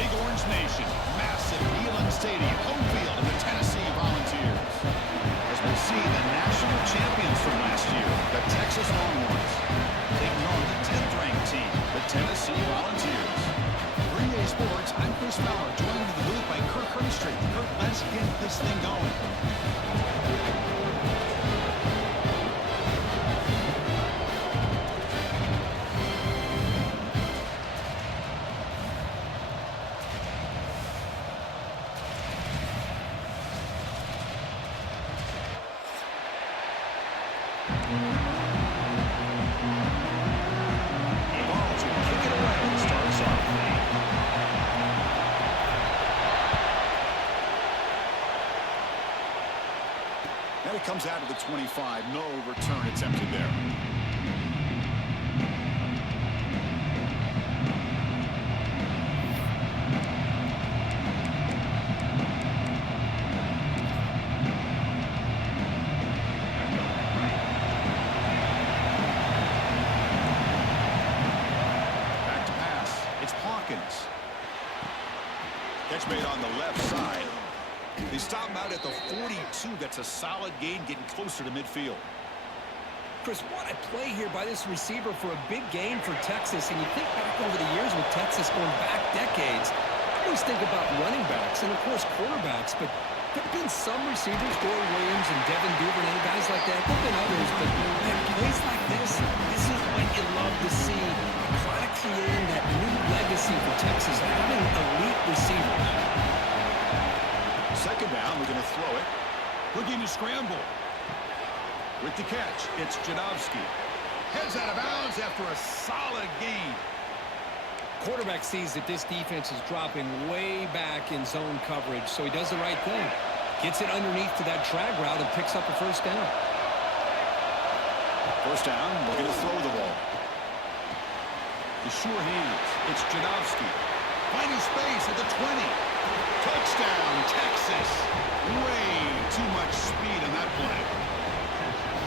Big Orange Nation, massive Neyland Stadium, home field of the Tennessee Volunteers. As we see the national champions from last year, the Texas Longhorns, taking on the 10th-ranked team, the Tennessee Volunteers. For EA Sports, I'm Chris Fowler, joined in the booth by Kirk Herbstreit. Kirk, let's get this thing going. And it comes out of the 25. No return attempted there. Back to pass. It's Hawkins. Catch made on the left side. They stop him out at the 42. That's a solid gain, getting closer to midfield. Chris, what a play here by this receiver for a big gain for Texas. And you think back over the years with Texas going back decades, I always think about running backs and, of course, quarterbacks. But there have been some receivers, Dory Williams and Devin Duvernay, guys like that. There have been others. But man, plays like this is what you love to see. Kind of creating that new legacy for Texas, having elite receivers. Second down, we're going to throw it. Looking to scramble. With the catch, it's Jadowski. Heads out of bounds after a solid gain. Quarterback sees that this defense is dropping way back in zone coverage, so he does the right thing. Gets it underneath to that drag route and picks up a first down. First down, we're going to throw the ball. The sure hands, it's Jadowski. Finding space at the 20. Touchdown, Texas. Way too much speed on that play.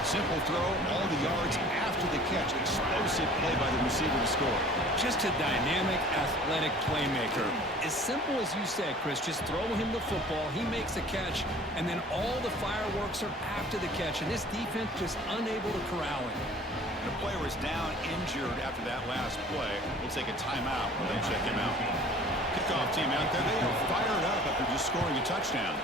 Simple throw, all the yards after the catch. Explosive play by the receiver to score. Just a dynamic, athletic playmaker. As simple as you said, Chris, just throw him the football, he makes a catch, and then all the fireworks are after the catch, and this defense just unable to corral him. The player is down, injured after that last play. We'll take a timeout while they check him out. Kickoff team out there, they are fired up after just scoring a touchdown.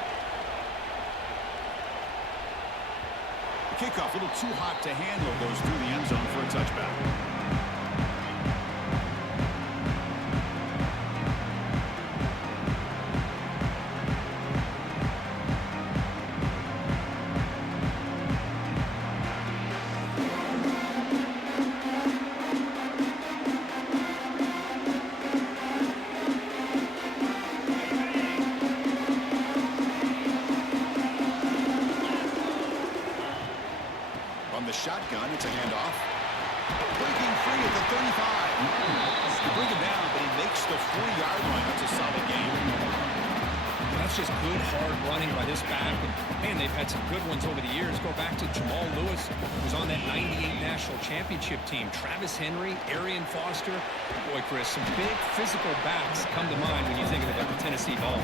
The kickoff, a little too hot to handle, goes through the end zone for a touchback. The shotgun, it's a handoff. Breaking free at the 35. They bring him down, but he makes the 40-yard line. That's a solid game. That's just good, hard running by this back. And, man, they've had some good ones over the years. Go back to Jamal Lewis, who was on that 98 National Championship team. Travis Henry, Arian Foster. Boy, Chris, some big physical backs come to mind when you're thinking about the Tennessee Vols.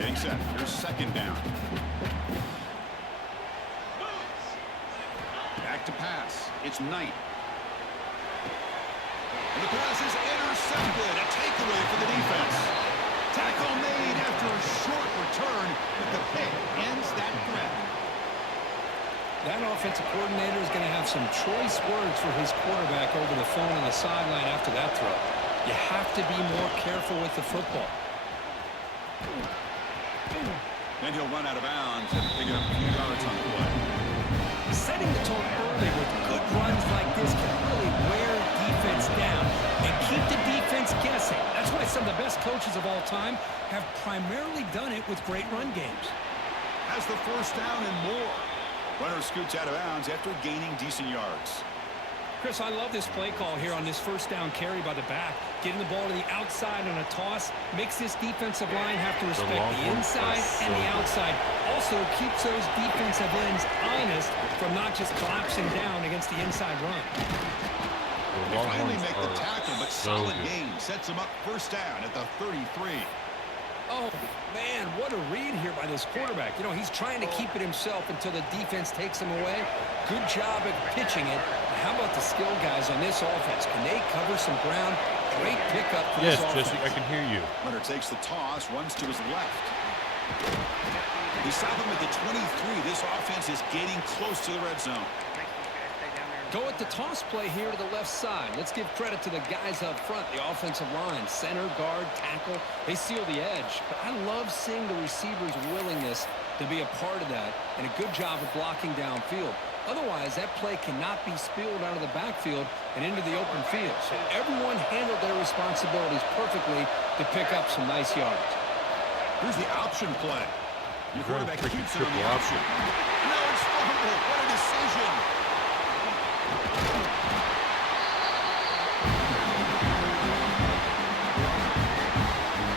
Getting set. Here's second down. Back to pass. It's Knight. And the pass is intercepted. A takeaway for the defense. Tackle made after a short return, but the pick ends that threat. That offensive coordinator is going to have some choice words for his quarterback over the phone on the sideline after that throw. You have to be more careful with the football. And he'll run out of bounds and pick up a few yards on the play. Setting the tone early with good runs like this can really wear defense down and keep the defense guessing. That's why some of the best coaches of all time have primarily done it with great run games. Has the first down and more. Runner scoots out of bounds after gaining decent yards. Chris, I love this play call here on this first down carry by the back. Getting the ball to the outside on a toss makes this defensive line have to respect the inside and the outside Also keeps those defensive ends honest from not just collapsing down against the inside run. They finally make the tackle, but solid gain sets him up first down at the 33. Oh, man, what a read here by this quarterback. You know, he's trying to keep it himself until the defense takes him away. Good job at pitching it. How about the skill guys on this offense? Can they cover some ground? Great pickup for this offense. Yes, Jesse, I can hear you. Runner takes the toss, runs to his left. They stop him at the 23. This offense is getting close to the red zone. Go at the toss play here to the left side. Let's give credit to the guys up front, the offensive line, center, guard, tackle. They seal the edge. But I love seeing the receiver's willingness to be a part of that and a good job of blocking downfield. Otherwise, that play cannot be spilled out of the backfield and into the open field. So everyone handled their responsibilities perfectly to pick up some nice yards. Here's the option play. Your quarterback keeps it on the option. No, it's fumble. What a decision.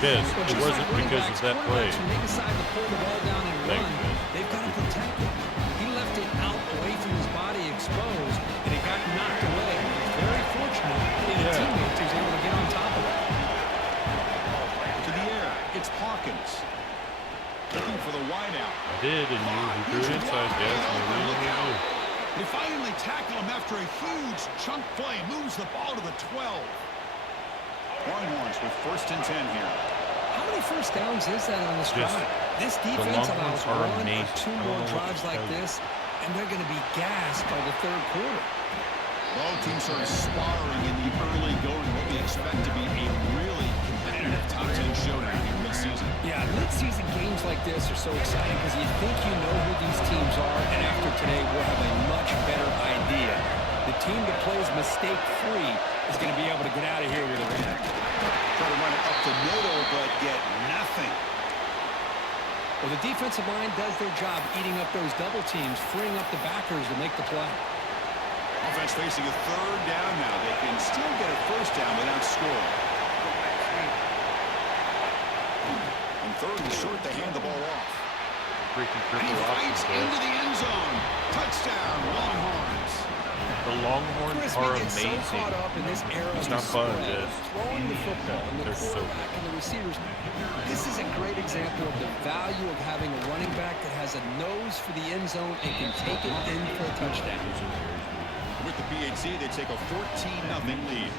Yes, it wasn't because of that play. When they decide to pull the ball down and run, they've got to protect it. He left it out away from his body exposed, and it got knocked away. Very fortunate that his teammates was able to get on top of it. To the air, it's Hawkins. Looking for the wideout. I did, and you threw it inside, yes, and you really did. They finally tackle him after a huge chunk play. Moves the ball to the 12. Longhorns with first and 10 here. How many first downs is that on this drive? This defense allows one or two more drives like this, and they're going to be gassed by the third quarter. Both teams are sparring in the early going. What we expect to be a really competitive top 10 showdown here mid-season. Yeah, mid-season games like this are so exciting because you think you know who these teams are, and after today we'll have a much better idea. The team that plays mistake-free is going to be able to get out of here with a win. Try to run it up the middle, but get nothing. Well, the defensive line does their job eating up those double teams, freeing up the backers to make the play. Offense facing a third down now. They can still get a first down without scoring. And third and short, they hand the ball off. Freaking And he triple fights option, into the end zone. Touchdown, Longhorns. The Longhorns Chris, are we get so amazing. caught up in this era It's of not fun, spread, Jess. throwing the football and the They're so quarterback and the receivers. This is a great example of the value of having a running back that has a nose for the end zone and can take it in for a touchdown. With the PAT, they take a 14-0 lead.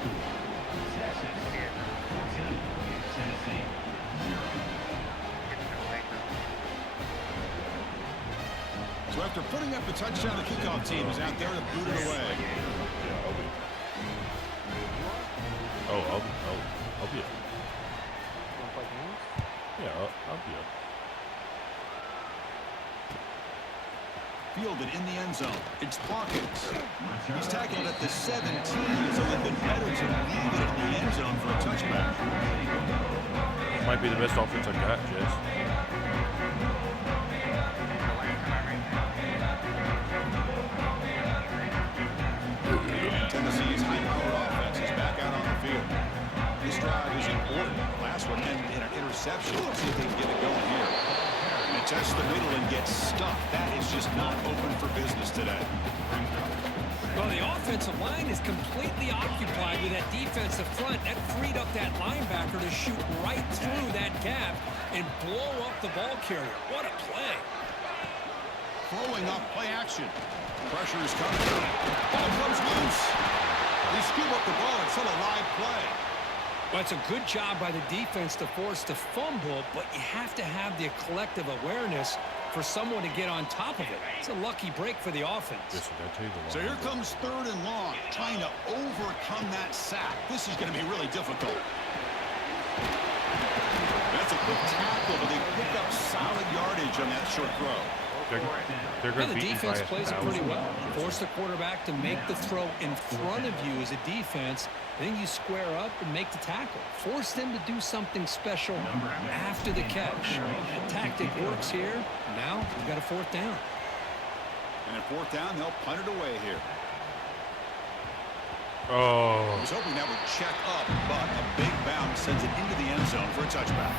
So after putting up the touchdown, the kickoff team is out there to boot it away. I'll be up. Yeah, I'll be up. Fielded in the end zone. It's Hawkins. He's tackled at the 17. It's a little bit better to leave it in the end zone for a touchback. Might be the best offense I got, Jess. Tennessee's high-powered offense is back out on the field. This drive is important. Last one ended in an interception. Let's see if they can get it going here. And test the middle and get stuffed. That is just not open for business today. Well, the offensive line is completely occupied with that defensive front. That freed up that linebacker to shoot right through that gap and blow up the ball carrier. What a play. Throwing up play action. Pressure is coming. Ball comes loose. They scoop up the ball. It's still a live play. Well, it's a good job by the defense to force the fumble, but you have to have the collective awareness for someone to get on top of it. It's a lucky break for the offense. Yes, I gotta tell you the So here comes third and long, trying to overcome that sack. This is going to be really difficult. That's a quick tackle, but they pick up solid yardage on that short throw. They're going to The beat defense plays it pretty well. Force the the quarterback to make the throw in front of you as a defense. Then you square up and make the tackle. Force them to do something special after the catch. That tactic works here. Now you've got a fourth down. And at fourth down, they'll punt it away here. Oh. I was hoping that would check up, but a big bounce sends it into the end zone for a touchback.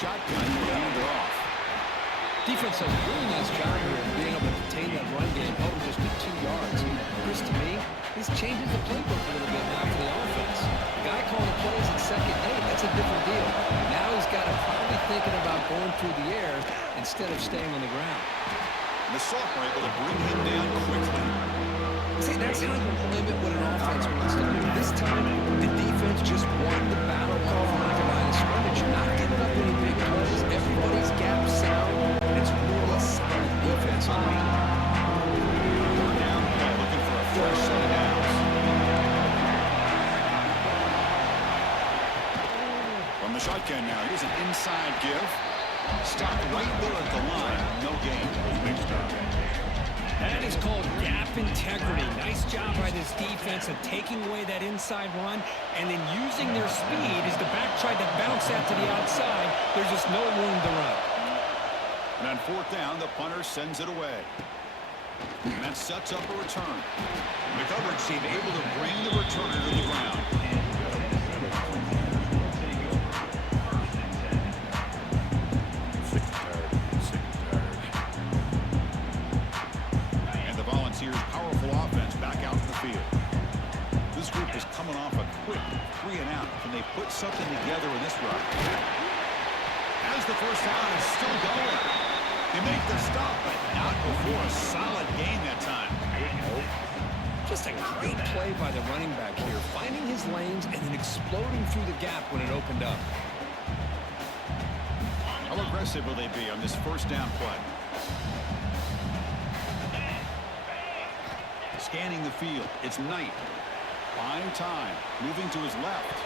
shotgun. He'll hand it off. Defense does a really nice job here of being able to contain that run game, held him just to 2 yards. Chris, to me, this changes the playbook a little bit now for the offense. The guy calling plays at second and 8, that's a different deal. Now he's got to probably thinking about going through the air instead of staying on the ground. And the sophomore able to bring him down quickly. See, that's how you limit what an offense wants to do. This time, the defense just won the battle off the line of scrimmage, not giving up any big plays. Everybody's gap sound. It's really solid defense on me. Third down play, looking for a fresh set of downs. From the shotgun now, here's an inside give. Stopped right there at the line. No gain. That is called gap integrity. Nice job by this defense of taking away that inside run and then using their speed as the back tried to bounce that to the outside. There's just no room to run. And on fourth down, the punter sends it away. And that sets up a return. The coverage team able to bring the returner to the ground. And the Volunteers' powerful offense back out in the field. This group is coming off a quick 3 and out. Can they put something together in this run? As the first down is still going. They make the stop, but not before a solid gain that time. Just a great play by the running back here, finding his lanes and then exploding through the gap when it opened up. How aggressive will they be on this first down play? Scanning the field. It's Knight. Buying time. Moving to his left.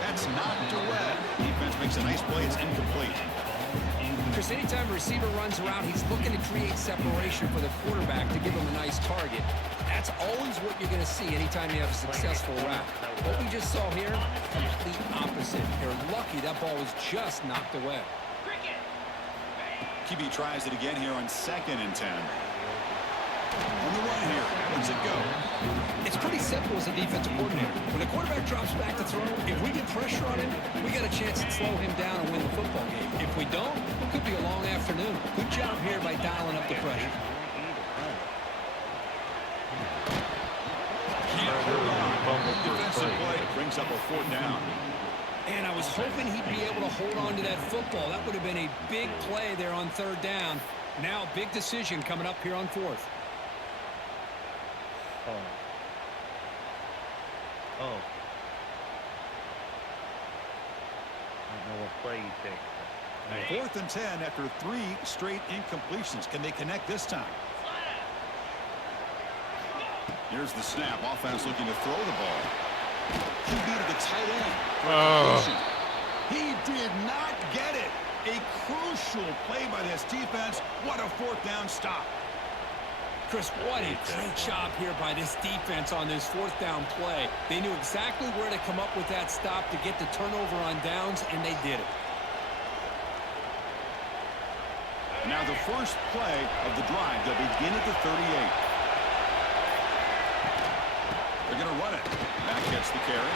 That's knocked away. Defense makes a nice play. It's incomplete. Chris, anytime a receiver runs around, he's looking to create separation for the quarterback to give him a nice target. That's always what you're going to see anytime you have a successful route. What we just saw here, complete opposite. They're lucky that ball was just knocked away. QB tries it again here on 2nd and 10. On the run here. Where's it go? It's pretty simple as a defensive coordinator. When the quarterback drops back to throw, if we get pressure on him, we got a chance to slow him down and win the football game. If we don't, it could be a long afternoon. Good job here by dialing up the pressure. Defensive play brings up a 4th down. And I was hoping he'd be able to hold on to that football. That would have been a big play there on 3rd down. Now, big decision coming up here on 4th. Oh. I don't know what play you take. 4th and 10 after 3 straight incompletions. Can they connect this time? Here's the snap. Offense looking to throw the ball. QB to the tight end. He did not get it. A crucial play by this defense. What a 4th down stop. Chris, what a great job here by this defense on this 4th down play. They knew exactly where to come up with that stop to get the turnover on downs, and they did it. Now the first play of the drive. They'll begin at the 38. They're going to run it. Back gets the carry.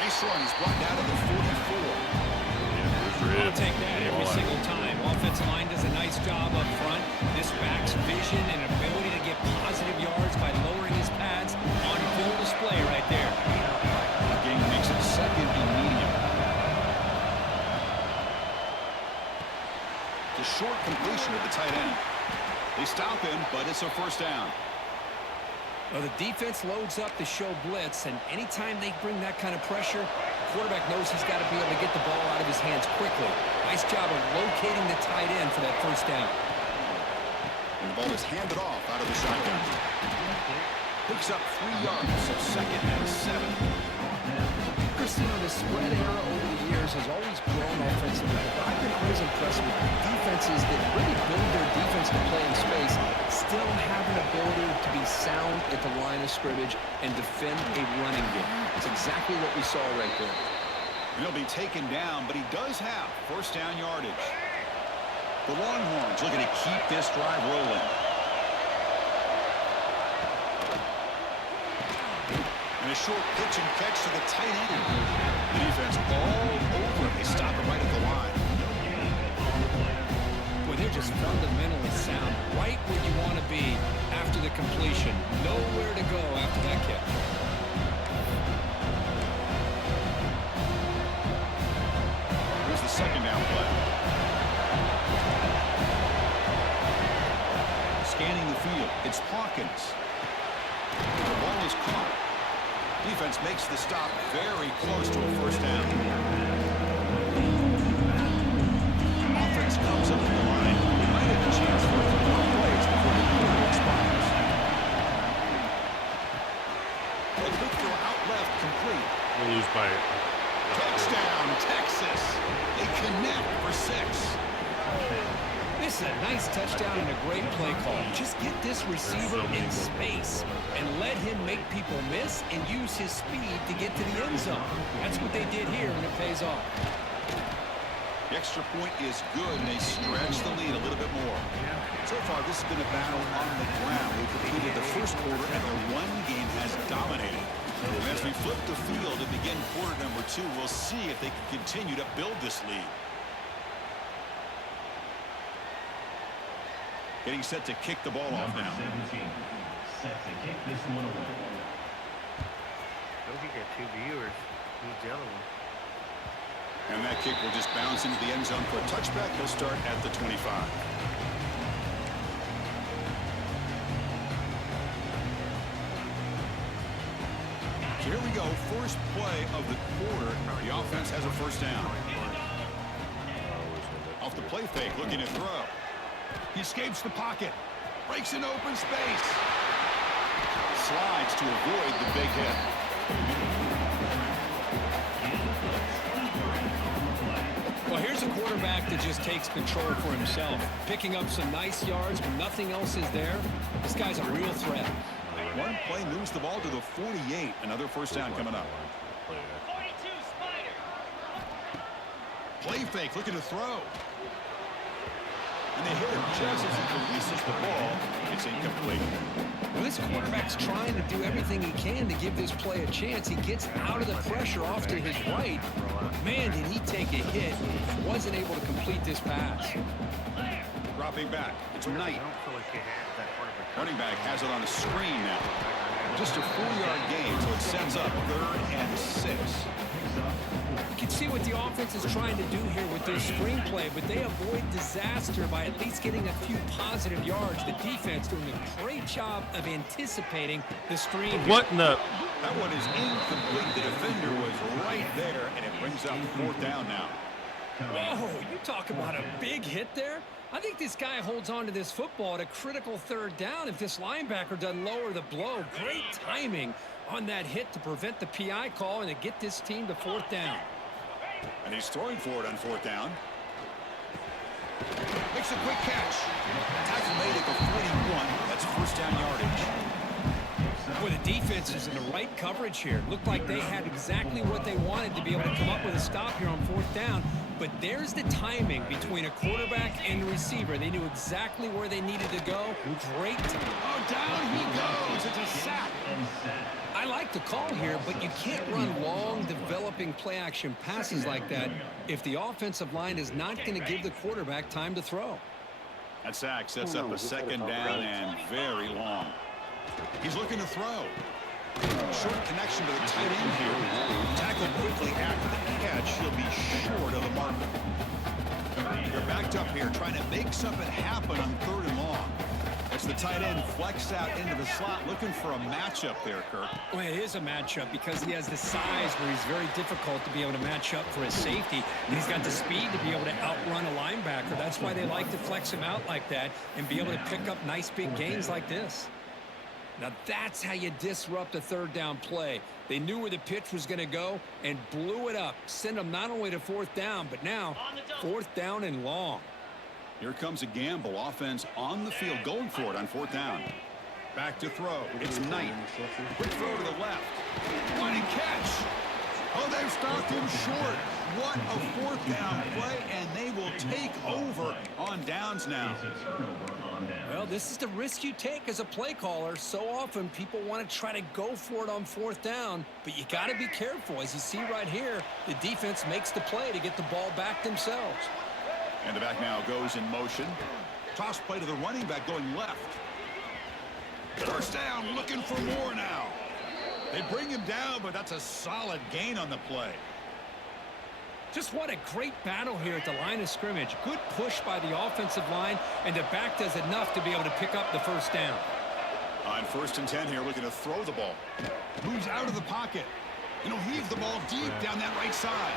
Nice run. He's brought down to the 44. I'll take that every single time. Offensive line does a nice job up front. This back's vision and ability to get positive yards by lowering his pads on full display right there. The game makes it 2nd and medium. The short completion of the tight end. They stop him, but it's a 1st down. Well, the defense loads up to show blitz, and anytime they bring that kind of pressure, the quarterback knows he's got to be able to get the ball out of his hands quickly. Nice job of locating the tight end for that 1st down. And the ball is handed off out of the shotgun. Picks up 3 yards, so 2nd and 7. Christine, the spread era over the years has always grown offensively, but I've been always impressed with defenses that really build their defense to play in space, still have an ability to be sound at the line of scrimmage and defend a running game. That's exactly what we saw right there. He'll be taken down, but he does have 1st down yardage. The Longhorns looking to keep this drive rolling. And a short pitch and catch to the tight end. The defense all over him. They stop him right at the line. second down play. Scanning the field, it's Hawkins. The ball is caught. Defense makes the stop very close to a first down. Offense comes up to the line. They might have a chance for a few more plays before the quarter expires. A quick throw out left, complete. We'll lose by Touchdown, Texas. They connect for 6. This is a nice touchdown and a great play call. Just get this receiver in space and let him make people miss and use his speed to get to the end zone. That's what they did here, and it pays off. The extra point is good, and they stretch the lead a little bit more. So far, this has been a battle on the ground. They've completed the first quarter, and their run game has dominated. And as we flip the field and begin quarter number 2, we'll see if they can continue to build this lead. Getting set to kick the ball off now. Set to kick this one away. Don't get 2 viewers. He's the other one. And that kick will just bounce into the end zone for a touchback. He'll start at the 25. So here we go. First play of the quarter. The offense has a first down. Off the play fake, looking to throw. He escapes the pocket. Breaks an open space. Slides to avoid the big hit. Well, here's a quarterback that just takes control for himself, picking up some nice yards when nothing else is there. This guy's a real threat. One play moves the ball to the 48. Another first down coming up. 42 Spider. Play fake, looking to throw. And they hit him just as he releases the ball. It's incomplete. Well, this quarterback's trying to do everything he can to give this play a chance. He gets out of the pressure off to his right. Man, did he take a hit. Wasn't able to complete this pass. Dropping back. It's Knight. I don't feel like you have that part of a Running back has it on the screen now. Just a 4-yard gain, so it sets up 3rd and 6. You can see what the offense is trying to do here with their screenplay, but they avoid disaster by at least getting a few positive yards. The defense doing a great job of anticipating the screen. What in the? That one is incomplete. The defender was right there, and it brings up 4th down now. Whoa, you talk about a big hit there. I think this guy holds on to this football at a critical 3rd down if this linebacker doesn't lower the blow. Great timing on that hit to prevent the PI call and to get this team to 4th down. And he's throwing for it on 4th down. Makes a quick catch. Tackle made at the 41. That's first down yardage. Boy, the defense is in the right coverage here. Looked like they had exactly what they wanted to be able to come up with a stop here on 4th down. But there's the timing between a quarterback and a receiver. They knew exactly where they needed to go. Great. Oh, down he goes. It's a sack. I like the call here, but you can't run long, developing play-action passes like that if the offensive line is not going to give the quarterback time to throw. That sack sets up a 2nd down and very long. He's looking to throw. Short connection to the tight end here. Tackle quickly after the catch. He'll be short of the marker. They're backed up here trying to make something happen on 3rd and long. As the tight end flexed out into the slot, looking for a matchup there, Kirk. Well, it is a matchup because he has the size where he's very difficult to be able to match up for his safety. And he's got the speed to be able to outrun a linebacker. That's why they like to flex him out like that and be able to pick up nice big gains like this. Now that's how you disrupt a 3rd down play. They knew where the pitch was going to go and blew it up. Send them not only to 4th down, but now 4th down and long. Here comes a gamble. Offense on the field going for it on 4th down. Back to throw. It's Knight. Quick throw to the left. What a catch. Oh, they've stopped him short. What a 4th down play, and they will take over on downs now. Well, this is the risk you take as a play caller. So often people want to try to go for it on 4th down, but you got to be careful. As you see right here, the defense makes the play to get the ball back themselves. And the back now goes in motion. Toss play to the running back going left. First down, looking for more now. They bring him down, but that's a solid gain on the play. Just what a great battle here at the line of scrimmage. Good push by the offensive line, and the back does enough to be able to pick up the first down. On 1st and 10 here, looking to throw the ball. Moves out of the pocket. And he'll heave the ball deep down that right side.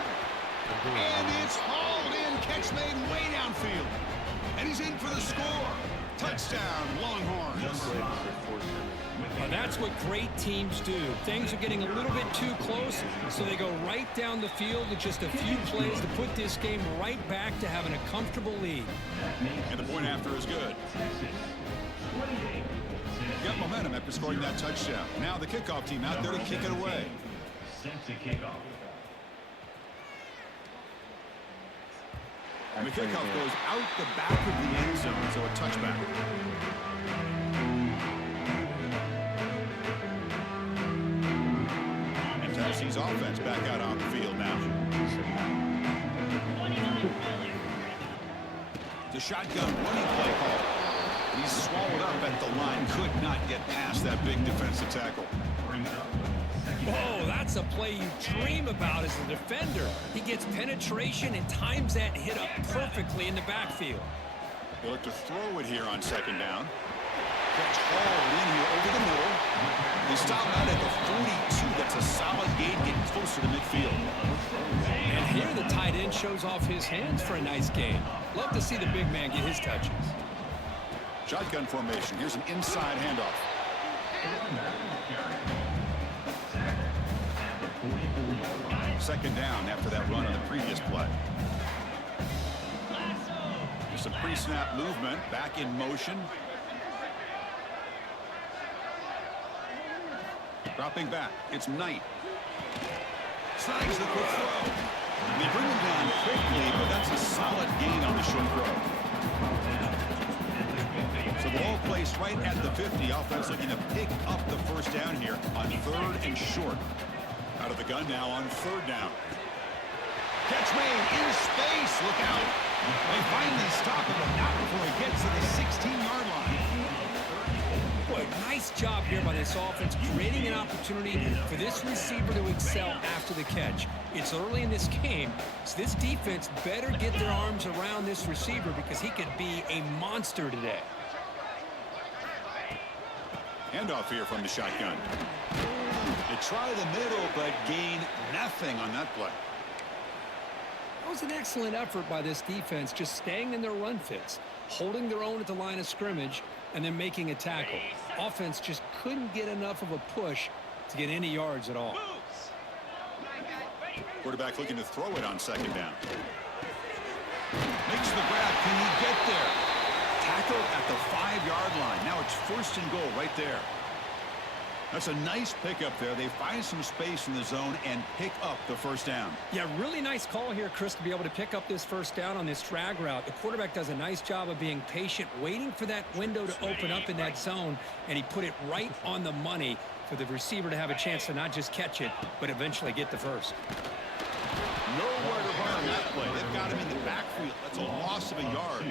And it's hauled in. Catch made way downfield. And he's in for the score. Touchdown, Longhorns. Well, that's what great teams do. Things are getting a little bit too close, so they go right down the field with just a few plays to put this game right back to having a comfortable lead. And the point after is good. Got momentum after scoring that touchdown. Now the kickoff team out there to kick it away. And the kickoff goes out the back of the end zone, so a touchback. And Tennessee's offense back out on the field now. The shotgun running play call. He's swallowed up at the line. Could not get past that big defensive tackle. Oh, that's a play you dream about as a defender. He gets penetration and times that hit up perfectly in the backfield. They look to throw it here on 2nd down. Catch hauled in here over the middle. They stop out at the 42. That's a solid gain, getting closer to midfield. And here the tight end shows off his hands for a nice gain. Love to see the big man get his touches. Shotgun formation. Here's an inside handoff. 2nd down after that run on the previous play. Just a pre-snap movement. Back in motion. Dropping back. It's Knight. Snags the quick throw. They bring him down quickly, but that's a solid gain on the short throw. So the ball placed right at the 50. Offense looking to pick up the first down here on 3rd and short. Out of the gun now on 3rd down. Catch made in space. Look out. They finally stop him, but not before he gets to the 16-yard line. Boy, nice job here by this offense, creating an opportunity for this receiver to excel after the catch. It's early in this game, so this defense better get their arms around this receiver because he could be a monster today. Handoff here from the shotgun. They try the middle, but gain nothing on that play. That was an excellent effort by this defense, just staying in their run fits, holding their own at the line of scrimmage, and then making a tackle. Offense just couldn't get enough of a push to get any yards at all. Quarterback looking to throw it on 2nd down. Makes the grab. Can he get there? Tackle at the 5-yard line. Now it's 1st and goal right there. That's a nice pickup there. They find some space in the zone and pick up the first down. Yeah, really nice call here, Chris, to be able to pick up this first down on this drag route. The quarterback does a nice job of being patient, waiting for that window to open up in that zone, and he put it right on the money for the receiver to have a chance to not just catch it, but eventually get the first. Nowhere to run on that play. They've got him in the backfield. That's a loss of a yard.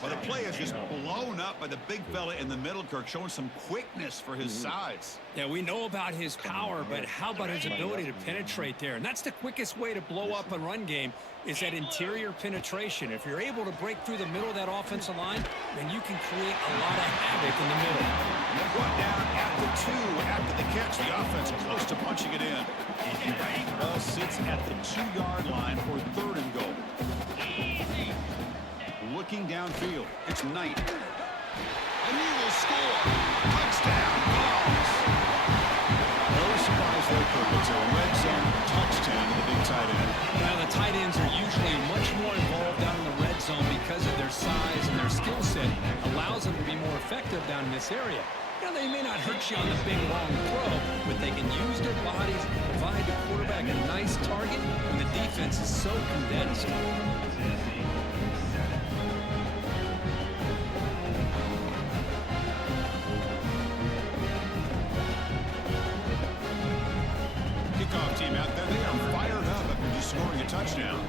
But the play is just blown up by the big fella in the middle, Kirk, showing some quickness for his size. Yeah, we know about his power, but how about his ability to penetrate there? And that's the quickest way to blow up a run game is that interior penetration. If you're able to break through the middle of that offensive line, then you can create a lot of havoc in the middle. Brought down at the 2 after the catch. The offense close to punching it in. Ball sits at the 2-yard line for 3rd and goal. Looking downfield, it's Knight. And he will score. Touchdown, Dogs. No surprise there, Kirk. It's a red zone touchdown to the big tight end. Now, the tight ends are usually much more involved down in the red zone because of their size and their skill set allows them to be more effective down in this area. Now, they may not hurt you on the big, long throw, but they can use their bodies to provide the quarterback a nice target when the defense is so condensed. Kickoff team out there, they are fired up after just scoring a touchdown.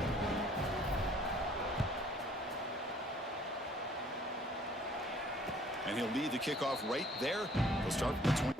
And he'll lead the kickoff right there. He'll start from the 20.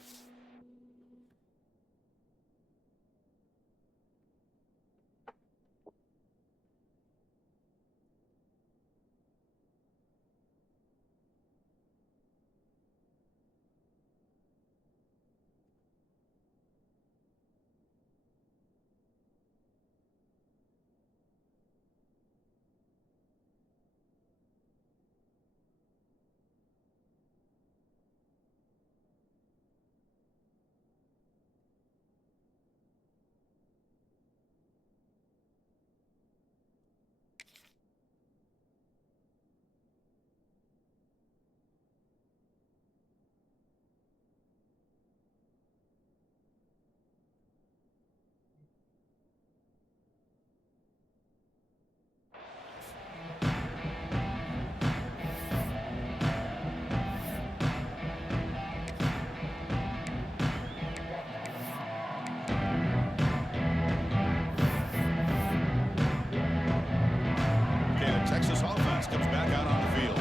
Okay, the Texas offense comes back out on the field.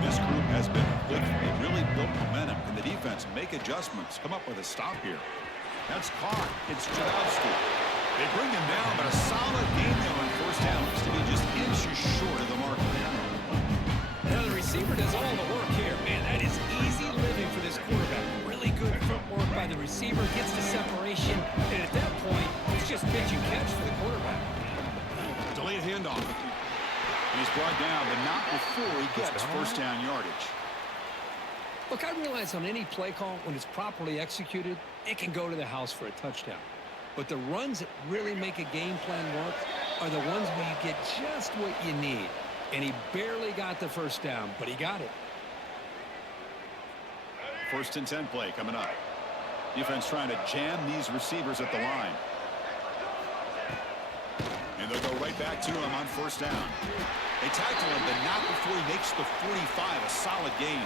This group has been clicking. They really built momentum. Can the defense make adjustments? Come up with a stop here. That's caught. It's Jadowski. They bring him down, but a solid game there on first down. Looks to be just inches short of the mark there. Now the receiver does all the work here. Man, that is easy living for this quarterback. Really good footwork by the receiver. Gets the separation. And at that point, it's just pitch and catch for the quarterback. Delayed handoff. He's brought down, but not before he gets first down yardage. Look, I realize on any play call, when it's properly executed, it can go to the house for a touchdown. But the runs that really make a game plan work are the ones where you get just what you need. And he barely got the first down, but he got it. 1st and 10 play coming up. Defense trying to jam these receivers at the line. And they'll go right back to him on first down. They tackle him, but not before he makes the 45, a solid gain.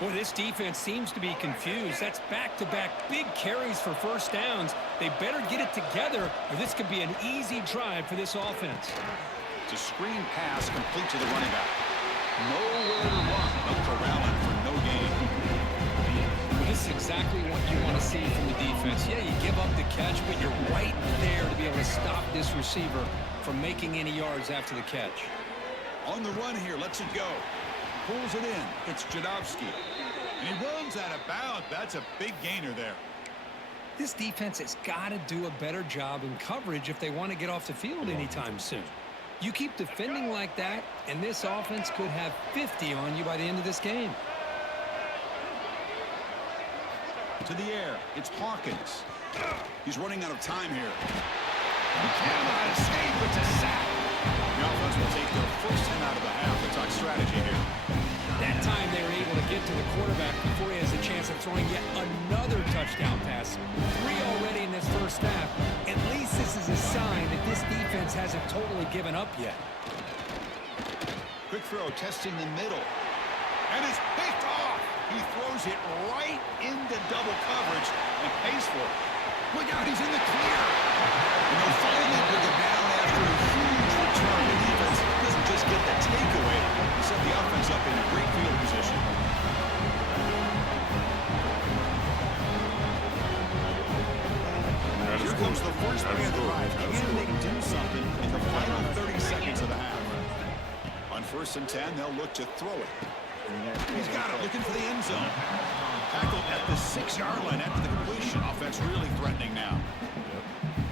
Boy, this defense seems to be confused. That's back-to-back big carries for first downs. They better get it together, or this could be an easy drive for this offense. It's a screen pass complete to the running back. Nowhere to run, but corralling for no gain. Well, this is exactly what you want to see from the defense. Yeah, you give up the catch, but you're right there to be able to stop this receiver from making any yards after the catch. On the run here, lets it go. Pulls it in. It's Jadowski. And he runs out of bounds. That's a big gainer there. This defense has got to do a better job in coverage if they want to get off the field anytime soon. You keep defending like that, and this offense could have 50 on you by the end of this game. To the air. It's Hawkins. He's running out of time here. He cannot escape. It's a sack. The offense will take their first 10 out of the half. Let's talk strategy here. That time they were able to get to the quarterback before he has a chance of throwing yet another touchdown pass. 3 already in this first half. At least this is a sign that this defense hasn't totally given up yet. Quick throw, testing the middle. And it's picked off. He throws it right into double coverage and pays for it. Look out, he's in the clear. And they'll finally bring him down after a huge return. The defense doesn't just get the takeaway. They set the offense up in a great field position. Here comes the first play of the drive. Can they do something in the final 30 seconds of the half? On 1st and 10, they'll look to throw it. He's got it, looking for the end zone. Tackled at the 6-yard line after the completion. Offense really threatening now.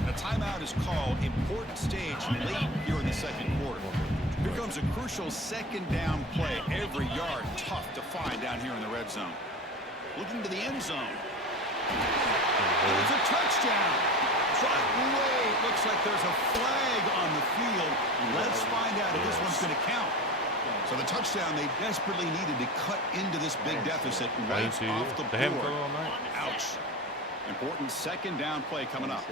A timeout is called. Important stage late here in the second quarter. Here comes a crucial second down play. Every yard tough to find down here in the red zone. Looking to the end zone. And it's a touchdown. But wait, looks like there's a flag on the field. Let's find out if this one's going to count. So the touchdown they desperately needed to cut into this big deficit right off the board. Ouch. Important second down play coming up.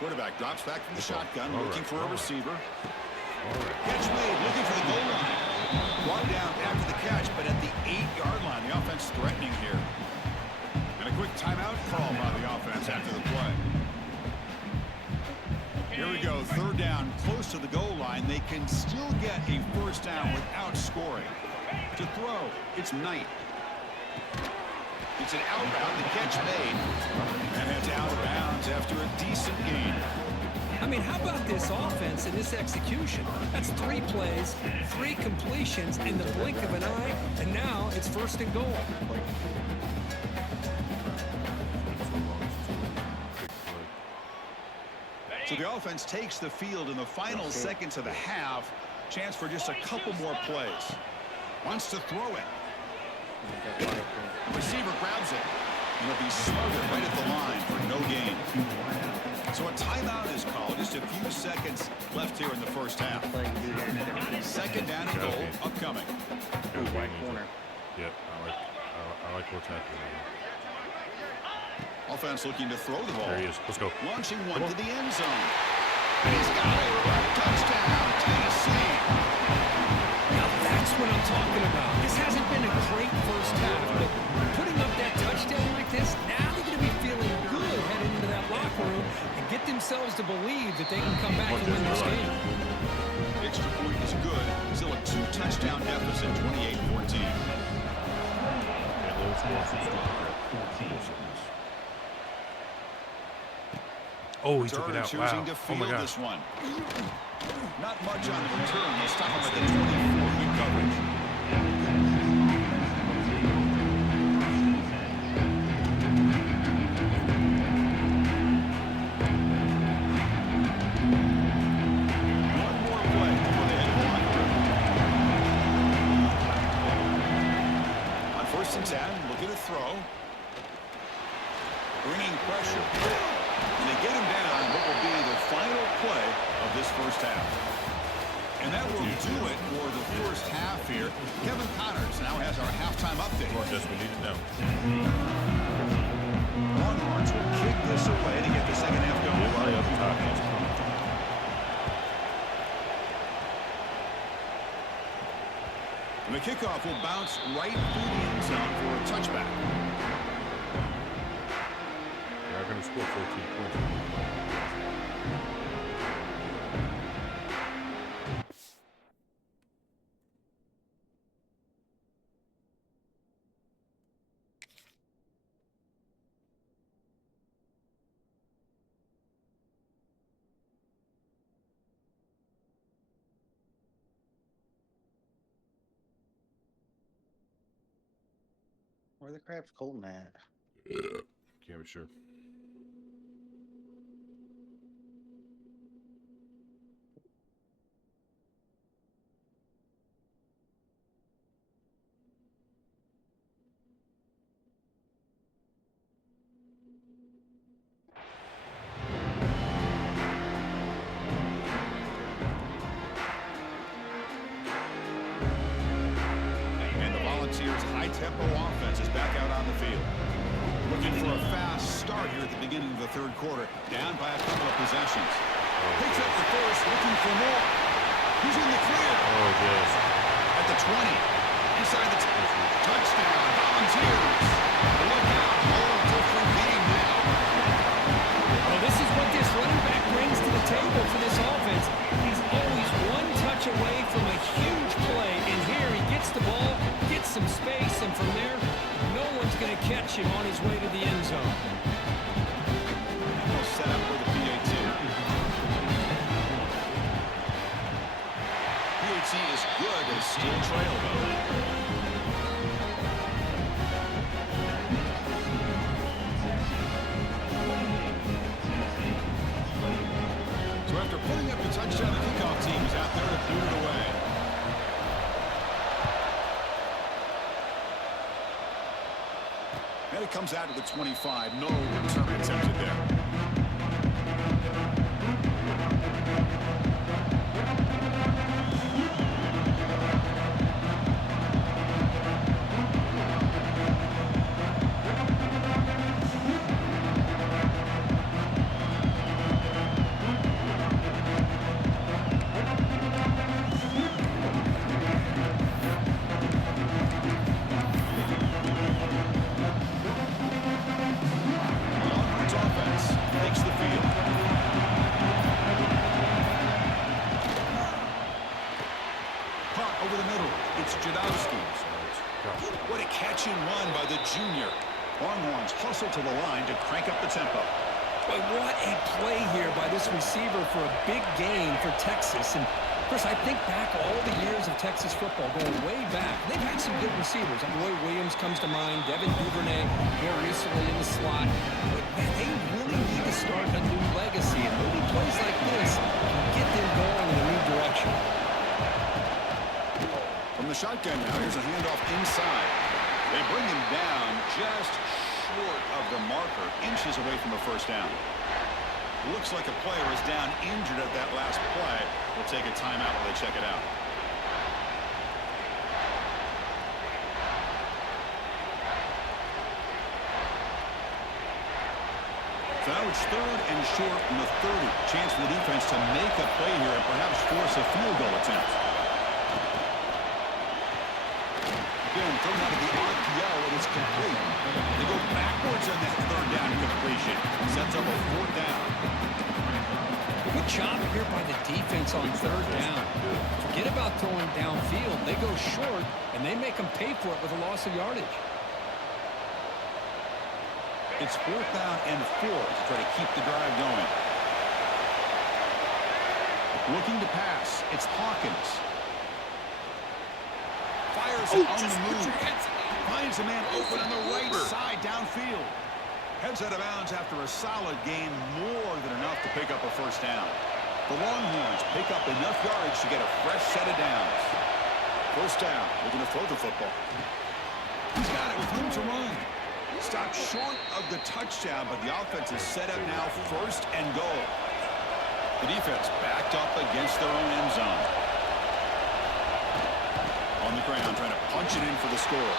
Quarterback drops back from the shotgun, looking for a receiver. Catch made, looking for the goal line. Brought down after the catch, but at the 8-yard line, the offense threatening here. And a quick timeout call by the offense after the play. Here we go, 3rd down, close to the goal line. They can still get a first down without scoring. To throw, it's Knight. It's an outbound, the catch made. And it's out of bounds after a decent gain. I mean, how about this offense and this execution? That's 3 plays, 3 completions in the blink of an eye, and now it's 1st and goal. So the offense takes the field in the final seconds of the half. Chance for just a couple more plays. Wants to throw it. Receiver grabs it. And it'll be smothered right at the line for no gain. So a timeout is called. Just a few seconds left here in the first half. Second down and goal upcoming. Right corner. Yep, I like what's happening. Offense looking to throw the ball. There he is. Let's go. Launching one to the end zone. And he's got it. Touchdown, Tennessee. Now that's what I'm talking about. This hasn't been a great first half, but putting up that touchdown like this, believe that they can come back and win this game. Extra point is good. Still a 2-touchdown deficit, 28-14. Oh, he took it out. Wow. Oh, my God. This one. Not much on the return. They stop him at the 24. Good coverage. One more play before they head to the locker room. On 1st and 10, looking to throw. Bringing pressure. And they get him down what will be the final play of this first half. And that will do it for the first half here. Kevin Connors now has our halftime update. That's what we need to know. Longhorns will kick this away to get the second half going. And the kickoff will bounce right through the end zone for a touchback. They're going to score 14 points. Where the crap's Colton at? Can't be sure. And the Volunteers' high-tempo offense is back out on the field. Looking for a fast start here at the beginning of the third quarter. Down by a couple of possessions. Picks up the first, looking for more. He's in the clear. Oh, yes. At the 20. Inside the touchdown. Volunteers. Look out. Whole different game now. Well, this is what this running back brings to the table for this offense. He's always one touch away from a huge play, and here he gets the ball, gets some space, and from there, no one's going to catch him on his way to the end zone. We'll set up with the PAT. PAT is good. They still trail, though. So after putting up the touchdown, the kickoff team is out there to boot it away. And it comes out to the 25. No return attempted there. Longhorns offense takes the field. Caught over the middle. It's Jadowski. What a catch and run by the junior. Longhorns hustle to the line to crank up the tempo. But what a play here by this receiver for a big gain for Texas. And, of course, I think back all the years of Texas football, going way back. They've had some good receivers. Roy Williams comes to mind, Devin Duvernay more recently in the slot. But, man, they really need to start a new legacy. And maybe plays like this can get them going in a new direction. From the shotgun now, here's a handoff inside. They bring him down just short of the marker, inches away from a first down. Looks like a player is down injured at that last play. We'll take a timeout while they check it out. So now it's 3rd and short from the 30. Chance for the defense to make a play here and perhaps force a field goal attempt. Again, thrown out of the RPO, and it's complete. They go backwards on that 3rd down completion. Sets up a 4th down. job here by the defense on third down. Forget about throwing downfield. They go short, and they make them pay for it with a loss of yardage. It's 4th down and 4 to try to keep the drive going. Looking to pass. It's Hawkins. Fires it on the move. Finds a man open on the right side downfield. Heads out of bounds after a solid gain, more than enough to pick up a first down. The Longhorns pick up enough yardage to get a fresh set of downs. First down. Looking to throw the football. He's got it with room to run. Stopped short of the touchdown, but the offense is set up now 1st and goal. The defense backed up against their own end zone. On the ground, trying to punch it in for the score.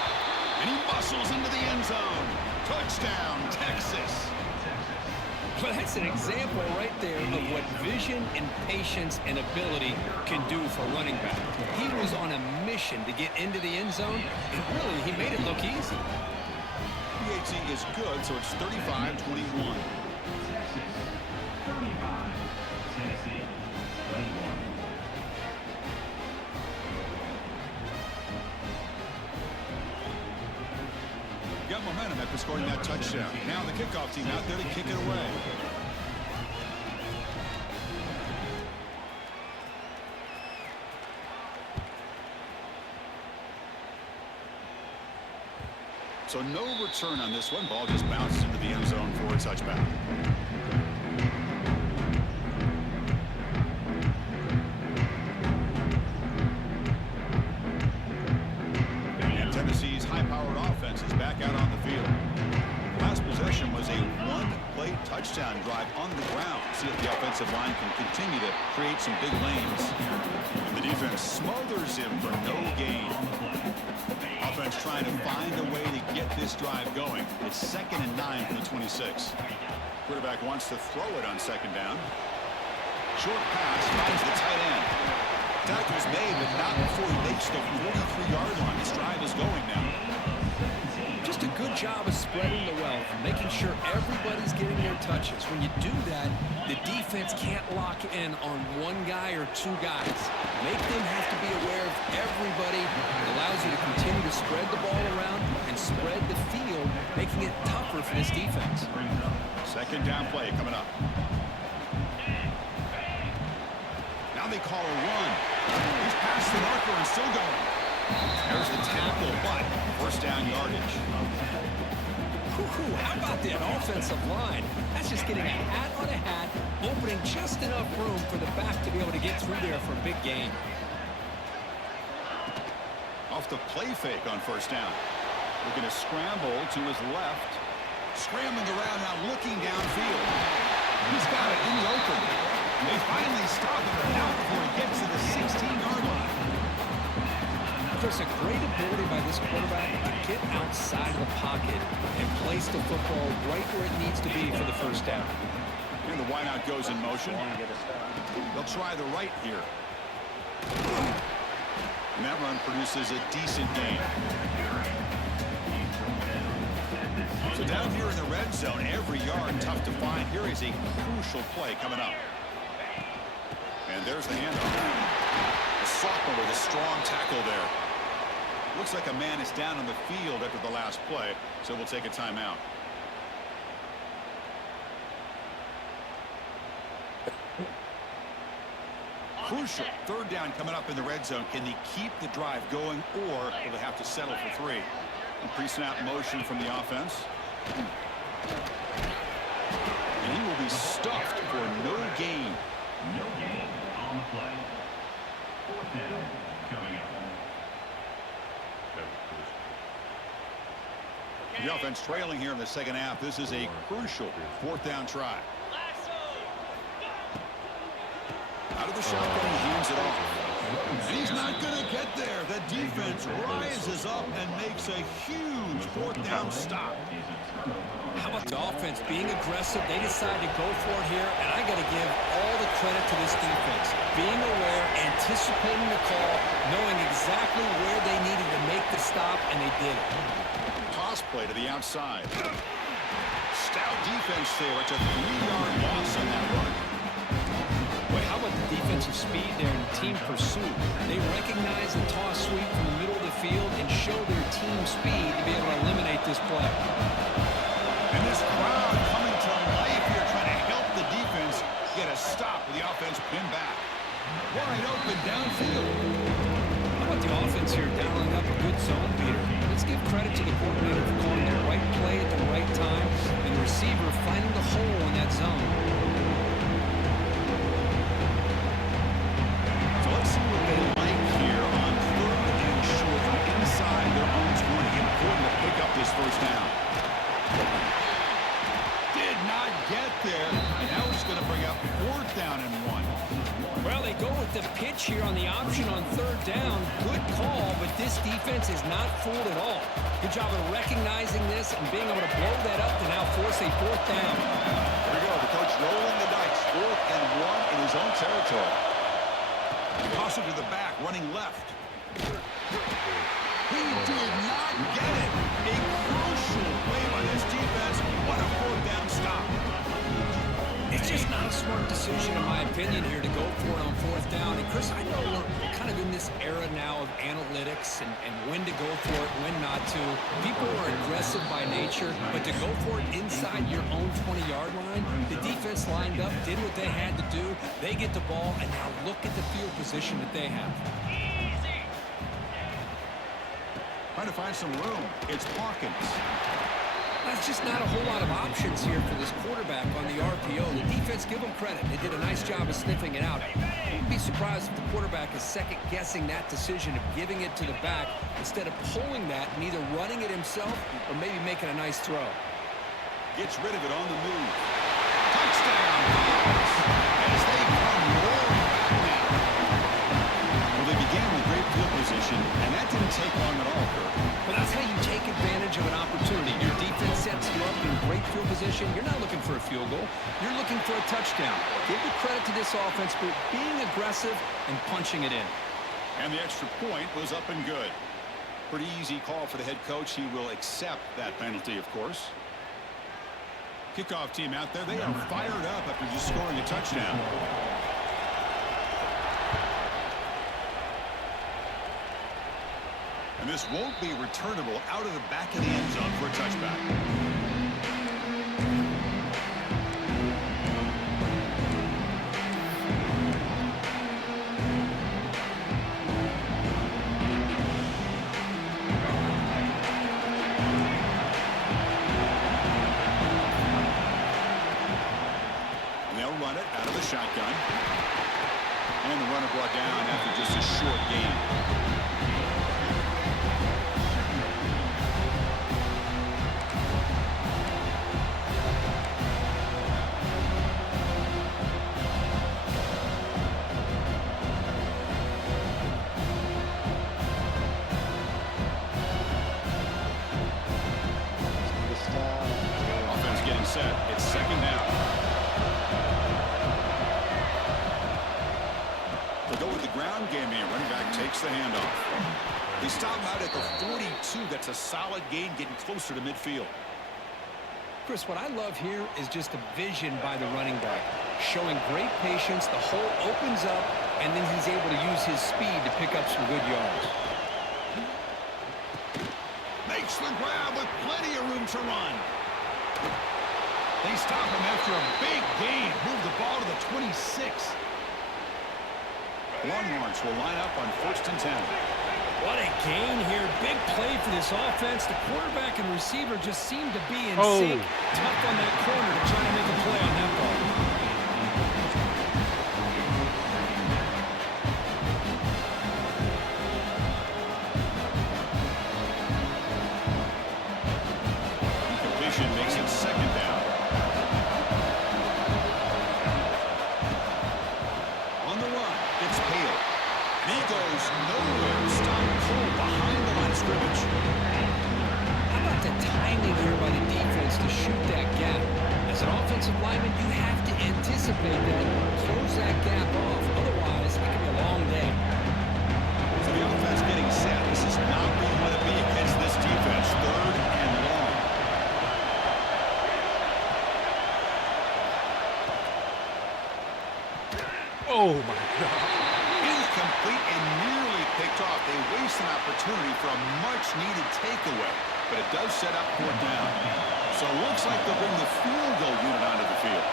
And he muscles into the end zone. Touchdown, Texas. Well, that's an example right there of what vision and patience and ability can do for running back. He was on a mission to get into the end zone, and really, he made it look easy. PAT is good, so it's 35-21. Got momentum after scoring that touchdown. Now the kickoff team out there to kick it away. So no return on this one. Ball just bounces into the end zone for a touchback. And Tennessee's high-powered offense is back out on the field. Last possession was a one-play touchdown drive on the ground. See if the offensive line can continue to create some big lanes. And the defense smothers him for no gain. Offense trying to find a way to get this drive going. It's 2nd and 9 from the 26. Quarterback wants to throw it on 2nd down. Short pass finds the tight end. Tackle's made, but not before he makes the 43-yard line. This drive is going now. Just a good job of spreading the wealth, making sure everybody's getting their touches. When you do that, the defense can't lock in on one guy or two guys. Make them have to be aware of everybody. It allows you to continue to spread the ball around and spread the field, making it tougher for this defense. 2nd down play coming up. Now they call a run. He's past the marker and still going. There's the tackle, but 1st down yardage. How about that offensive line? That's just getting a hat on a hat, opening just enough room for the back to be able to get through there for a big gain. Off the play fake on 1st down. Looking to scramble to his left. Scrambling around now, looking downfield. He's got it in the open. They finally stop him, but not before he gets to the 16-yard line. There's a great ability by this quarterback to get outside of the pocket and place the football right where it needs to be for the 1st down. And the wideout goes in motion. They'll try the right here. And that run produces a decent gain. So down here in the red zone, every yard tough to find. Here is a crucial play coming up. And there's the handoff. The sophomore with a strong tackle there. Looks like a man is down on the field after the last play, so we'll take a timeout. Crucial 3rd down coming up in the red zone. Can they keep the drive going, or will they have to settle for 3? A pre-snap motion from the offense. And he will be stuffed for no gain. No gain on the play. 4th down coming up. The offense trailing here in the 2nd half. This is a crucial 4th down try. Out of the shotgun, he hands it off. And he's not going to get there. The defense rises up and makes a huge 4th down stop. How about the offense being aggressive? They decide to go for it here, and I got to give all the credit to this defense. Being aware, anticipating the call, knowing exactly where they needed to make the stop, and they did it. Toss play to the outside. Stout defense there. It's a 3-yard loss on that run. offensive speed there in team pursuit. They recognize the toss sweep from the middle of the field and show their team speed to be able to eliminate this play. And this crowd coming to life here, trying to help the defense get a stop with the offense pinned back. Wide open downfield. How about the offense here dialing up a good zone, Peter? Let's give credit to the coordinator for calling the right play at the right time and the receiver finding the hole in that zone. So let's see what they like here on 3rd and short from inside their own 20. Important to pick up this first down. Did not get there. And now it's going to bring up 4th down and 1. Well, they go with the pitch here on the option on 3rd down. Good call, but this defense is not fooled at all. Good job of recognizing this and being able to blow that up to now force a 4th down. Here we go. The coach rolling the dice. 4th and 1 in his own territory. Toss it to the back, running left. He did not get it. A crucial play by this defense. What a 4th down stop. It's just not a smart decision, in my opinion, here to go for it on 4th down. And, Chris, I know we're kind of in this era now of analytics and when to go for it, when not to. People are aggressive by nature, but to go for it inside your own 20-yard line, the defense lined up, did what they had to do. They get the ball, and now look at the field position that they have. Trying to find some room. It's Hawkins. That's just not a whole lot of options here for this quarterback on the RPO. The defense, give them credit. They did a nice job of sniffing it out. I wouldn't be surprised if the quarterback is second-guessing that decision of giving it to the back instead of pulling that and either running it himself or maybe making a nice throw. Gets rid of it on the move. Touchdown! As they come roaring back now. Well, they began with great field position, and that didn't take long at all, Kirk. Well, that's how you take advantage of an opportunity. Your defense sets you up in great field position. You're not looking for a field goal. You're looking for a touchdown. Give the credit to this offense for being aggressive and punching it in. And the extra point was up and good. Pretty easy call for the head coach. He will accept that penalty, of course. Kickoff team out there. They are fired up after just scoring a touchdown. And this won't be returnable out of the back of the end zone for a touchback. And they'll run it out of the shotgun. And the runner brought down after just a short gain. Set. It's 2nd down. They'll go with the ground game here. Running back takes the handoff. They stop him out at the 42. That's a solid gain, getting closer to midfield. Chris, what I love here is just a vision by the running back. Showing great patience. The hole opens up, and then he's able to use his speed to pick up some good yards. Makes the grab with plenty of room to run. They stop him after a big gain. Move the ball to the 26. Longhorns will line up on 1st and 10. What a gain here. Big play for this offense. The quarterback and receiver just seem to be in sync. Tough on that corner to try to make a play on that ball. Makes it 2nd down. On the run, it's Hale. He goes nowhere. Stop cold behind the line of scrimmage. How about the timing here by the defense to shoot that gap? As an offensive lineman, you have to anticipate that, close that gap off. Otherwise, it could be a long day. So the offense getting set. This is not where you want to be against this defense. 3rd and long. Oh, my God. Incomplete and nearly picked off. They waste an opportunity for a much-needed takeaway, but it does set up 4th down. So it looks like they'll bring the field goal unit onto the field.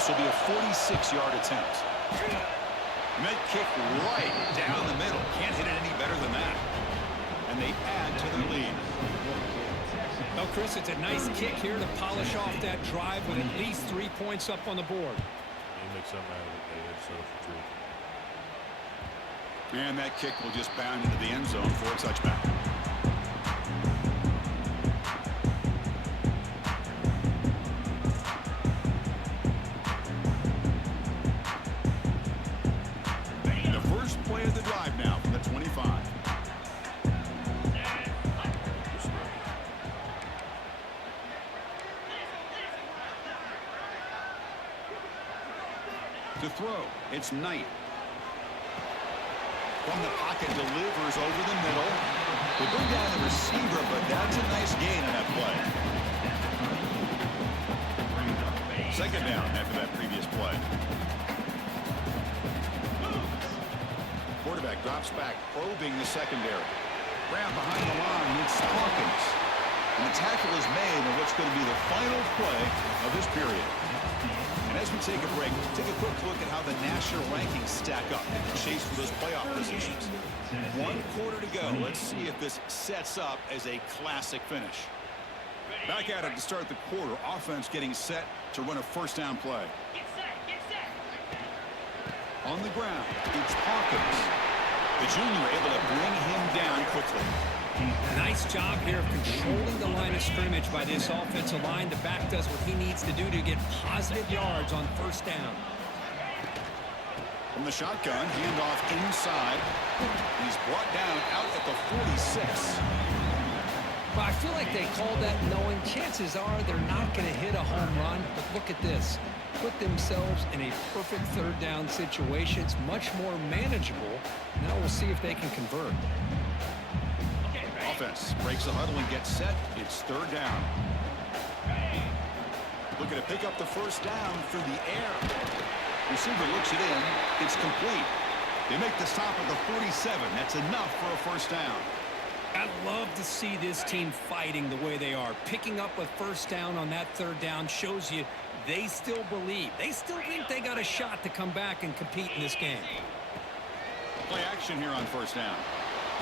This will be a 46-yard attempt. And that kick right down the middle. Can't hit it any better than that. And they add to their lead. Well, Chris, it's a nice kick here to polish off that drive with at least 3 points up on the board. They make something out of it. They had settled for 3. And that kick will just bound into the end zone for a touchback. The first play of the drive now from the 25. To throw, it's Knight. From the pocket, delivers over the middle. They bring down the receiver, but that's a nice gain on that play. 2nd down after that previous play. Quarterback drops back, probing the secondary. Grab behind the line, it's Hawkins. And the tackle is made on what's going to be the final play of this period. And as we take a break, take a quick look at how the national rankings stack up in the chase for those playoff positions. 1 quarter to go. Let's see if this sets up as a classic finish. Back at it to start the quarter. Offense getting set to run a 1st down play. On the ground, it's Hawkins. The junior able to bring him down quickly. Nice job here of controlling the line of scrimmage by this offensive line. The back does what he needs to do to get positive yards on 1st down. From the shotgun, handoff inside. He's brought down out at the 46. Well, I feel like they called that knowing chances are they're not going to hit a home run. But look at this. Put themselves in a perfect 3rd down situation. It's much more manageable. Now we'll see if they can convert. Offense breaks the huddle and gets set. It's 3rd down. Looking to pick up the 1st down through the air. Receiver looks it in. It's complete. They make the stop at the 47. That's enough for a 1st down. I love to see this team fighting the way they are. Picking up a 1st down on that 3rd down shows you they still believe. They still think they got a shot to come back and compete in this game. Play action here on 1st down.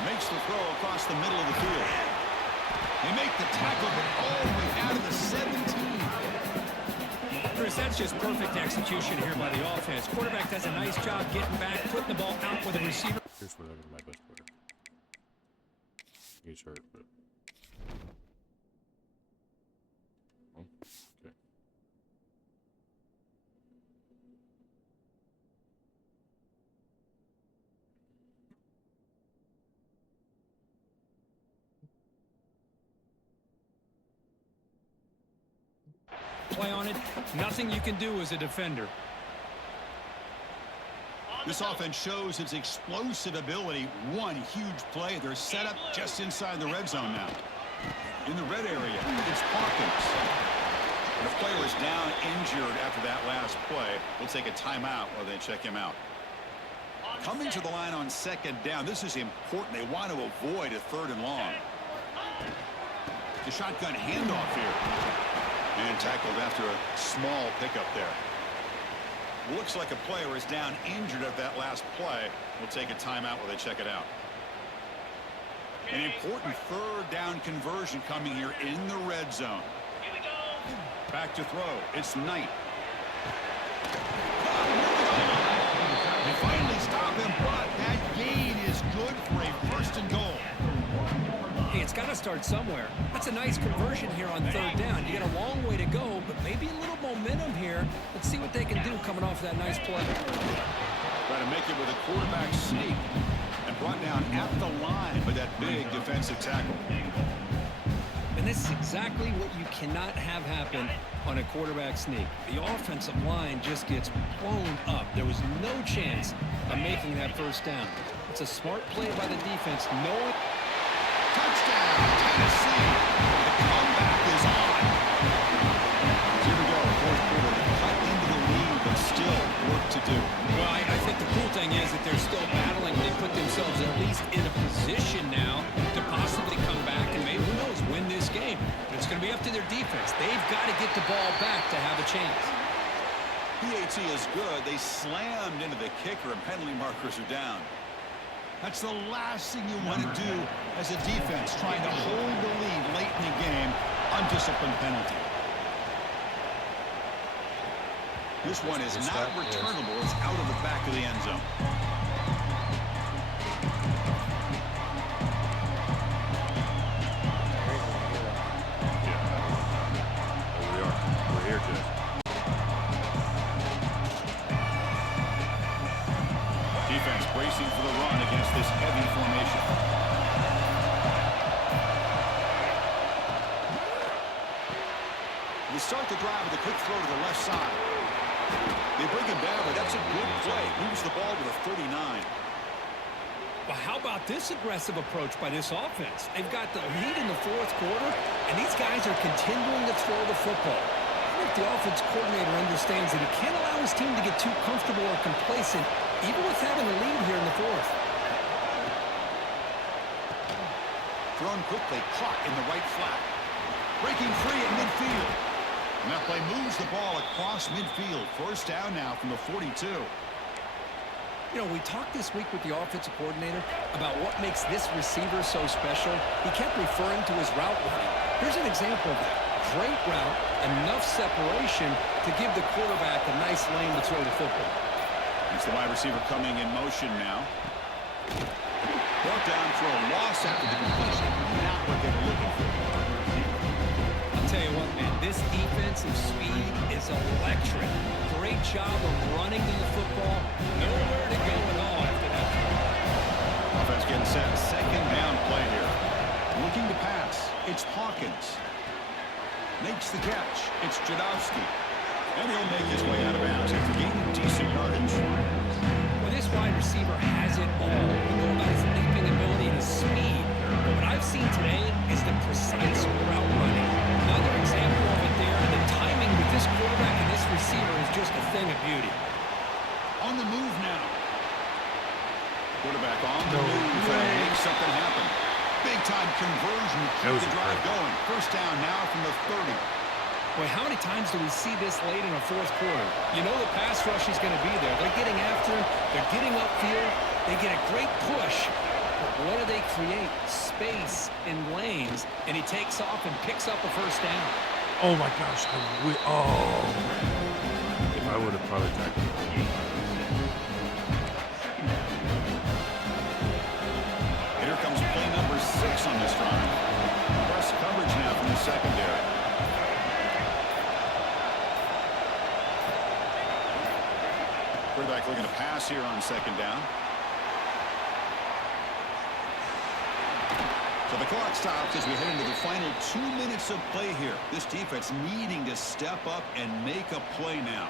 Makes the throw across the middle of the field. They make the tackle, but all the way out of the 17. Chris, that's just perfect execution here by the offense. Quarterback does a nice job getting back, putting the ball out with a receiver. Here's where I'm my best player. He's hurt, but. Oh, okay. Play on it. Nothing you can do as a defender. This offense shows its explosive ability. One huge play. They're set up just inside the red zone now. In the red area, it's Hawkins. The player is down injured after that last play. We'll take a timeout while they check him out. Coming to the line on 2nd down. This is important. They want to avoid a 3rd and long. The shotgun handoff here. And tackled after a small pickup there. Looks like a player is down injured at that last play. We'll take a timeout while they check it out. An important 3rd down conversion coming here in the red zone. Back to throw. It's Knight. They finally stop him, but that gain is good for a 1st and goal. Hey, it's got to start somewhere. That's a nice conversion here on 3rd down. You got a long way to go, but maybe a little momentum here. Let's see what they can do coming off that nice play. Trying to make it with a quarterback sneak and brought down at the line with that big defensive tackle. And this is exactly what you cannot have happen on a quarterback sneak. The offensive line just gets blown up. There was no chance of making that 1st down. It's a smart play by the defense, knowing. Touchdown, Tennessee. The comeback is on. Here we go, 4th quarter. Cut into the lead, but still work to do. Well, I up to their defense. They've got to get the ball back to have a chance. PAT is good. They slammed into the kicker, and penalty markers are down. That's the last thing you want to do as a defense, trying to hold the lead late in the game. Undisciplined penalty. This one is not returnable. It's out of the back of the end zone. We're here, Jeff. Defense bracing for the run against this heavy formation. They start the drive with a quick throw to the left side. They bring him down, but that's a good play. Moves the ball to the 39. Well, how about this aggressive approach by this offense? They've got the lead in the fourth quarter, and these guys are continuing to throw the football. I think the offense coordinator understands that he can't allow his team to get too comfortable or complacent, even with having a lead here in the fourth. Thrown quickly, caught in the right flat. Breaking free at midfield. And that play moves the ball across midfield. First down now from the 42. You know, we talked this week with the offensive coordinator about what makes this receiver so special. He kept referring to his route running. Here's an example of that. Great route, enough separation to give the quarterback a nice lane to throw the football. It's the wide receiver coming in motion now. Brought down for a loss after the completion. Not what they were looking for. I'll tell you what, man, this defensive speed is electric. Great job of running to the football. Nowhere to go at all after that. Offense getting set. Second down play here. Looking to pass. It's Hawkins. Makes the catch. It's Jadowski. And he'll make his way out of bounds after gaining decent yardage. Well, this wide receiver has it all. We know about his leaping ability and his speed. But what I've seen today is the precise route running. Another example of it there. And the timing with this quarterback and this receiver is just a thing of beauty. On the move now. Quarterback on the move and make something happen. Big-time conversion to keep the drive going. First down now from the 30. Boy, how many times do we see this late in a fourth quarter? You know the pass rush is going to be there. They're getting after him. They're getting upfield. They get a great push. But what do they create? Space and lanes. And he takes off and picks up a first down. Oh my gosh! I would have probably tackled him. Here comes play number 6 on this drive. Press coverage now from the secondary. Quarterback looking to pass here on second down. So the clock stops as we head into the final 2 minutes of play here. This defense needing to step up and make a play now.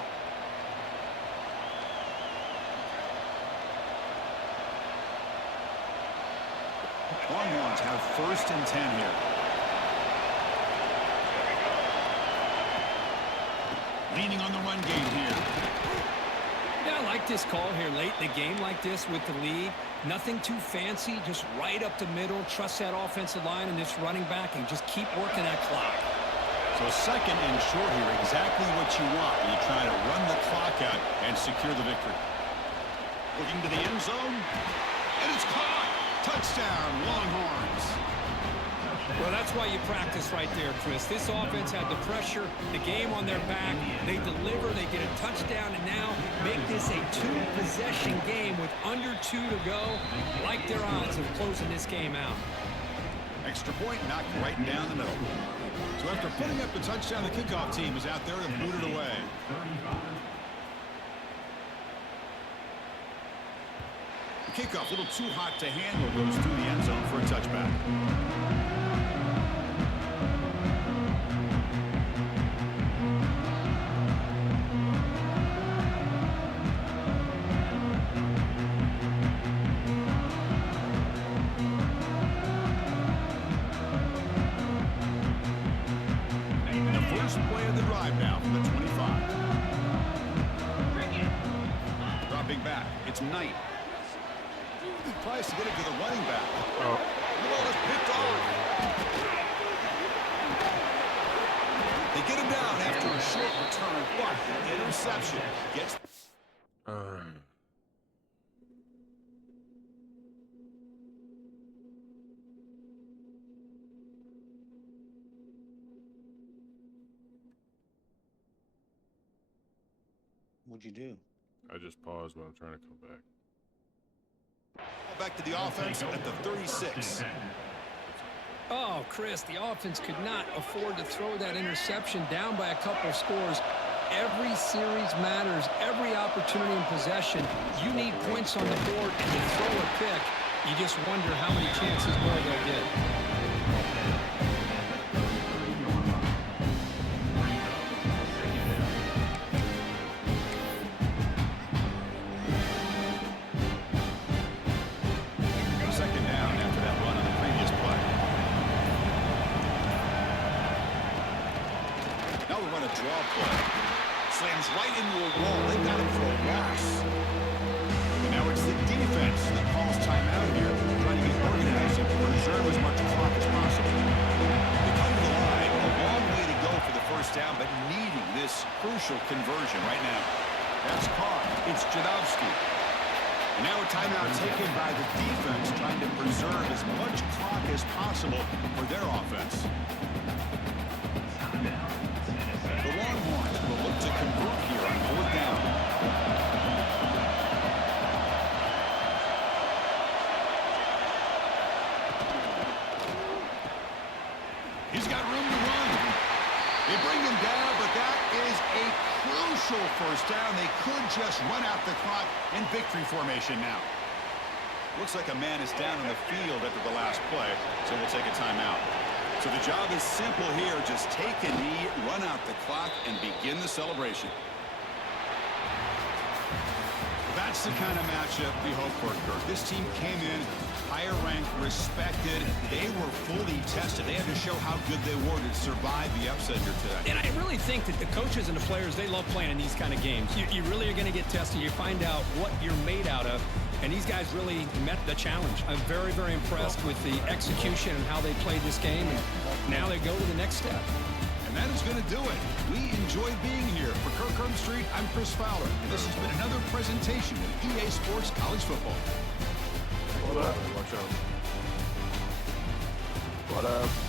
Longhorns have first and 10 here. Leaning on the run game here. Yeah, I like this call here late in the game like this with the lead. Nothing too fancy, just right up the middle. Trust that offensive line and this running back and just keep working that clock. So second and short here, exactly what you want when you try to run the clock out and secure the victory. Looking to the end zone. And it's caught. Touchdown, Longhorns. Well, that's why you practice right there, Chris. This offense had the pressure, the game on their back. They deliver, they get a touchdown, and now make this a 2-possession game with under 2 to go. Like their odds of closing this game out. Extra point knocked right down the middle. So after putting up the touchdown, the kickoff team is out there to boot it away. The kickoff, a little too hot to handle, goes through the end zone for a touchback. It's Knight. Tries to get it to the running back. The ball is picked off. They get him down after a short return, but interception gets... What'd you do? I just paused when I'm trying to come back. Back to the offense at the 36. Oh, Chris, the offense could not afford to throw that interception down by a couple of scores. Every series matters. Every opportunity in possession. You need points on the board, and to throw a pick, you just wonder how many chances more they'll get. Second down after that run on the previous play. Now we run a draw play. Slams right into a wall. They got him for a loss. And now it's the defense that calls timeout here, trying to get organized and preserve as much clock as possible. They come to the line, a long way to go for the first down, but needing this crucial conversion right now. That's caught. It's Jadowski. And now a timeout taken by the defense, trying to preserve as much clock as possible for their offense. The Longhorns will look to convert here on fourth down. He's got room to run. They bring him down, but that is a crucial first down. They could just run out the clock in victory formation now. Looks like a man is down on the field after the last play, so we'll take a timeout. So the job is simple here. Just take a knee, run out the clock, and begin the celebration. That's the kind of matchup we hope for, Kirk. This team came in higher ranked, respected. They were fully tested. They had to show how good they were to survive the upset here today. And I really think that the coaches and the players, they love playing in these kind of games. You really are going to get tested. You find out what you're made out of. And these guys really met the challenge. I'm very, very impressed with the execution and how they played this game. And now they go to the next step. And that is going to do it. We enjoyed being here. For Kirk Street, I'm Chris Fowler. And this has been another presentation of EA Sports College Football. Watch out. What up?